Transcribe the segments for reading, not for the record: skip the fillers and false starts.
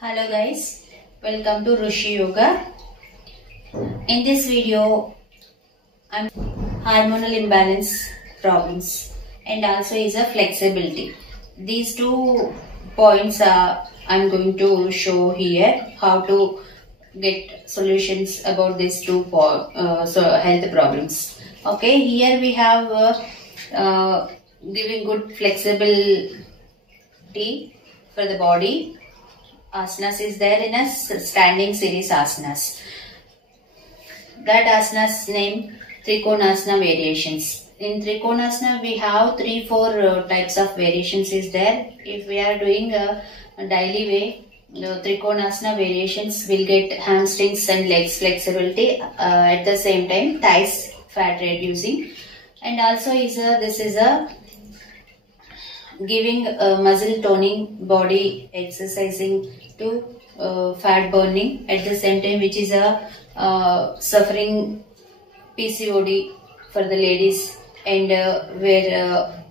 Hello guys, welcome to Rushi Yoga. In this video, I'm hormonal imbalance problems and also is a flexibility. These 2 points I'm going to show here how to get solutions about these 2 health problems. Okay, here we have giving good flexibility for the body. Asanas is there in a standing series asanas. That asanas name Trikonasana variations. In Trikonasana we have 3-4 types of variations is there. If we are doing a daily way, the Trikonasana variations will get hamstrings and legs flexibility, at the same time thighs fat reducing, and also this is a giving muscle toning, body exercising to fat burning at the same time, which is a suffering PCOD for the ladies, and where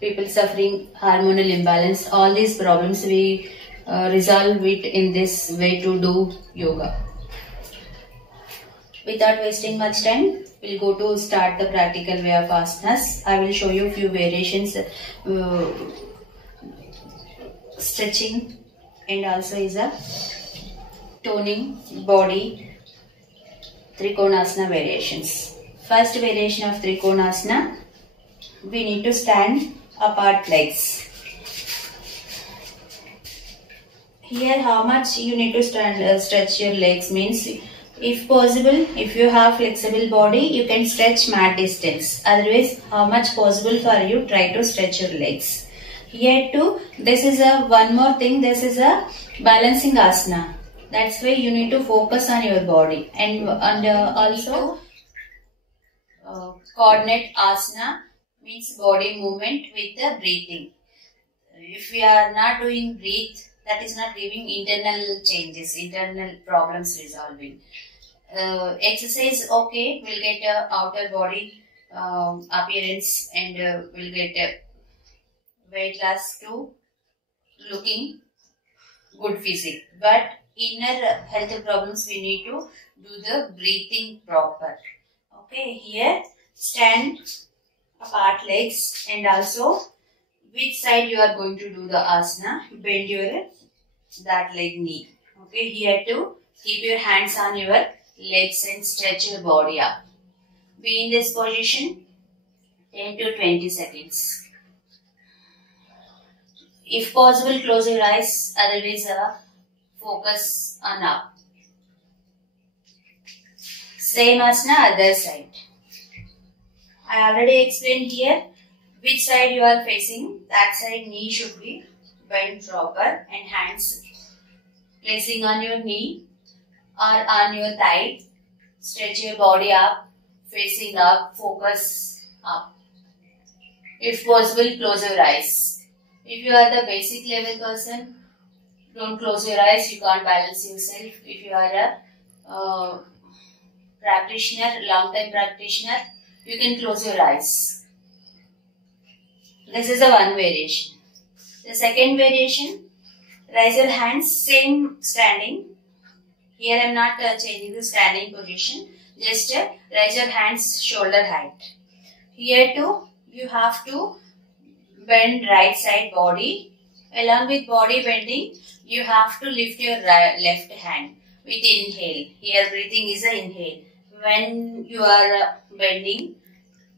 people suffering hormonal imbalance. All these problems we resolve it in this way to do yoga. Without wasting much time, we'll go to start the practical way of asanas. I will show you few variations, stretching, and also is a toning body Trikonasana variations. First variation of Trikonasana, we need to stand apart legs. Here how much you need to stretch your legs means, if possible, if you have flexible body, you can stretch mat distance. Otherwise, how much possible for you, try to stretch your legs. Here too, this is one more thing, this is a balancing asana. That's why you need to focus on your body. And also coordinate asana means body movement with the breathing. If we are not doing breathe, that is not giving internal changes, internal problems resolving. Exercise, okay, will get outer body appearance, and will get weight loss to looking good physique. But inner health problems, we need to do the breathing proper. Okay, here stand apart legs, and also which side you are going to do the asana, bend your that leg knee. Okay, here to keep your hands on your legs and stretch your body up. Be in this position 10 to 20 seconds. If possible, close your eyes, otherwise focus on up. Same asana, other side. I already explained here which side you are facing. That side knee should be bent proper, and hands placing on your knee or on your thigh. Stretch your body up, facing up, focus up. If possible, close your eyes. If you are the basic level person, don't close your eyes, you can't balance yourself. If you are a practitioner, long-time practitioner, you can close your eyes. This is one variation. The second variation, raise your hands, same standing. Here I am not changing the standing position. Just raise your hands shoulder height. Here too, you have to bend right side body. Along with body bending, you have to lift your left hand with inhale. Here breathing is an inhale. When you are bending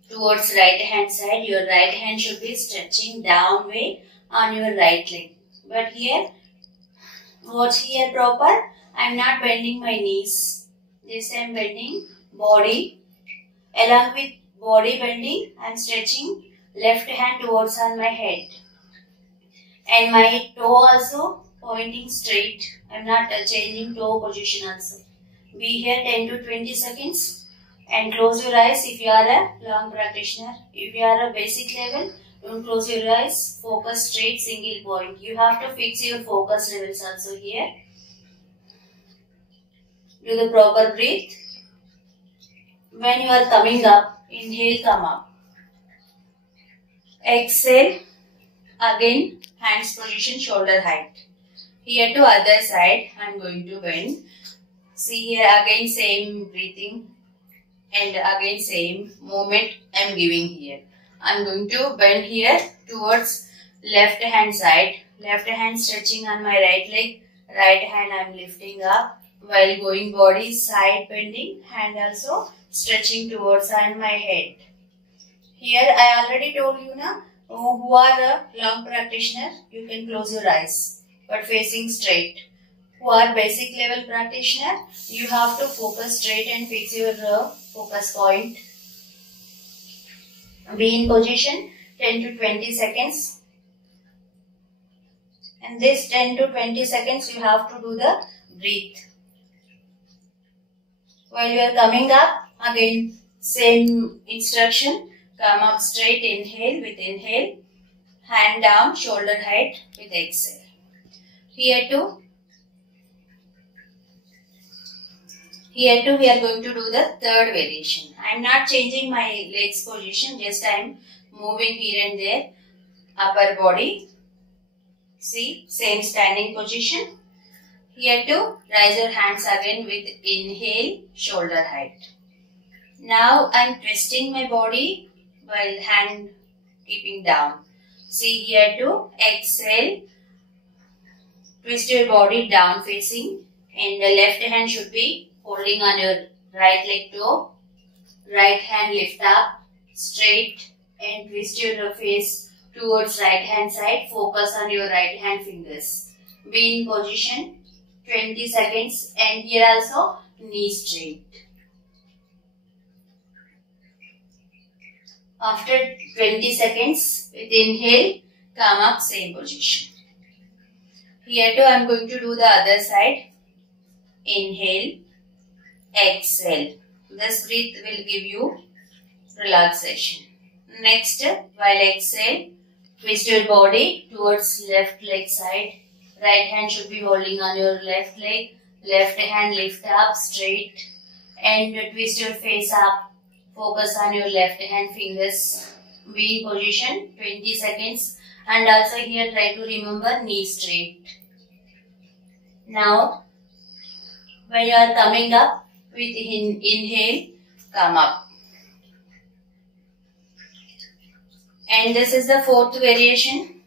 towards right hand side, your right hand should be stretching down way on your right leg. But here, watch here proper. I am not bending my knees. This I am bending body. Along with body bending, I am stretching left hand towards on my head. And my toe also pointing straight. I am not changing toe position also. Be here 10 to 20 seconds and close your eyes if you are a long practitioner. If you are a basic level, don't close your eyes. Focus straight, single point. You have to fix your focus levels also here. Do the proper breathe. When you are coming up, inhale, come up. Exhale, again hands position shoulder height. Here to other side, I am going to bend. See here again same breathing and again same movement I am giving here. I am going to bend here towards left hand side. Left hand stretching on my right leg. Right hand I am lifting up while going body side bending, hand also stretching towards on my head. Here I already told you na, who are a long practitioner, you can close your eyes but facing straight. Who are basic level practitioner, you have to focus straight and fix your focus point. Be in position 10 to 20 seconds. And this 10 to 20 seconds you have to do the breathe. While you are coming up, again same instruction. Come up straight, inhale with inhale. Hand down, shoulder height with exhale. Here too we are going to do the third variation. I am not changing my legs position, just I am moving here and there. Upper body. See, same standing position. Here too, raise your hands again with inhale, shoulder height. Now I am twisting my body while hand keeping down. See here too, exhale, twist your body down facing, and the left hand should be holding on your right leg toe. Right hand lift up, straight, and twist your face towards right hand side. Focus on your right hand fingers. Be in position 20 seconds, and here also knee straight. After 20 seconds, with inhale, come up same position. Here too I am going to do the other side. Inhale, exhale. This breath will give you relaxation. Next, while exhale, twist your body towards left leg side. Right hand should be holding on your left leg. Left hand lift up straight and twist your face up. Focus on your left hand fingers. Be in position 20 seconds, and also here try to remember knee straight. Now when you are coming up with inhale, come up. And this is the fourth variation.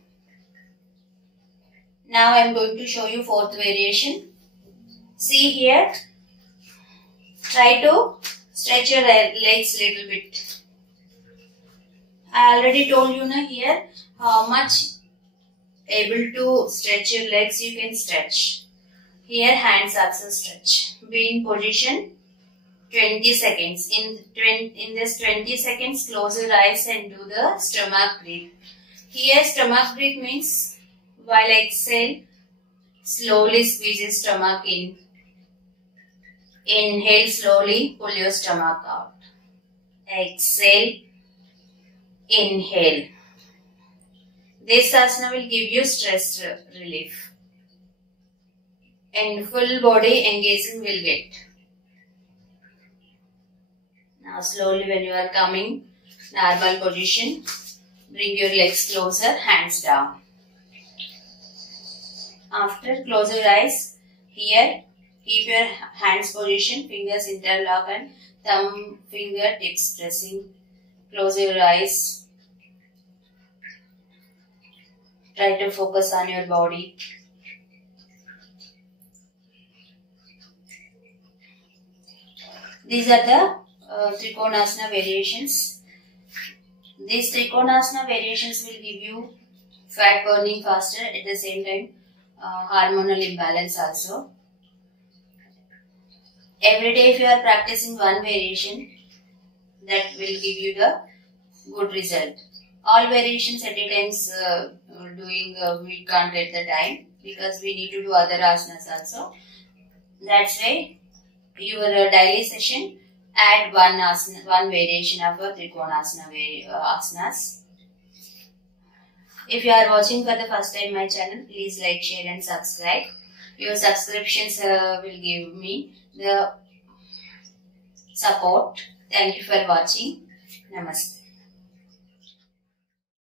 Now I am going to show you fourth variation. See here, try to stretch your legs little bit. I already told you na here how much able to stretch your legs you can stretch. Here hands also stretch. Be in position 20 seconds. In this 20 seconds, close your eyes and do the stomach breath. Here stomach breath means while exhale, slowly squeeze your stomach in. Inhale, slowly pull your stomach out. Exhale, inhale. This asana will give you stress relief. And full body engaging will get. Now slowly when you are coming, normal position, bring your legs closer, hands down. After, close your eyes. Here, keep your hands position, fingers interlock and thumb finger tips pressing. Close your eyes. Try to focus on your body. These are the Trikonasana variations. These Trikonasana variations will give you fat burning faster, at the same time hormonal imbalance also. Every day if you are practicing one variation, that will give you the good result. All variations at a time doing we can't get the time, because we need to do other asanas also. That's why your daily session add one variation of a Trikonasana asanas. If you are watching for the first time my channel, please like, share and subscribe. Your subscriptions will give me the support. Thank you for watching. Namaste.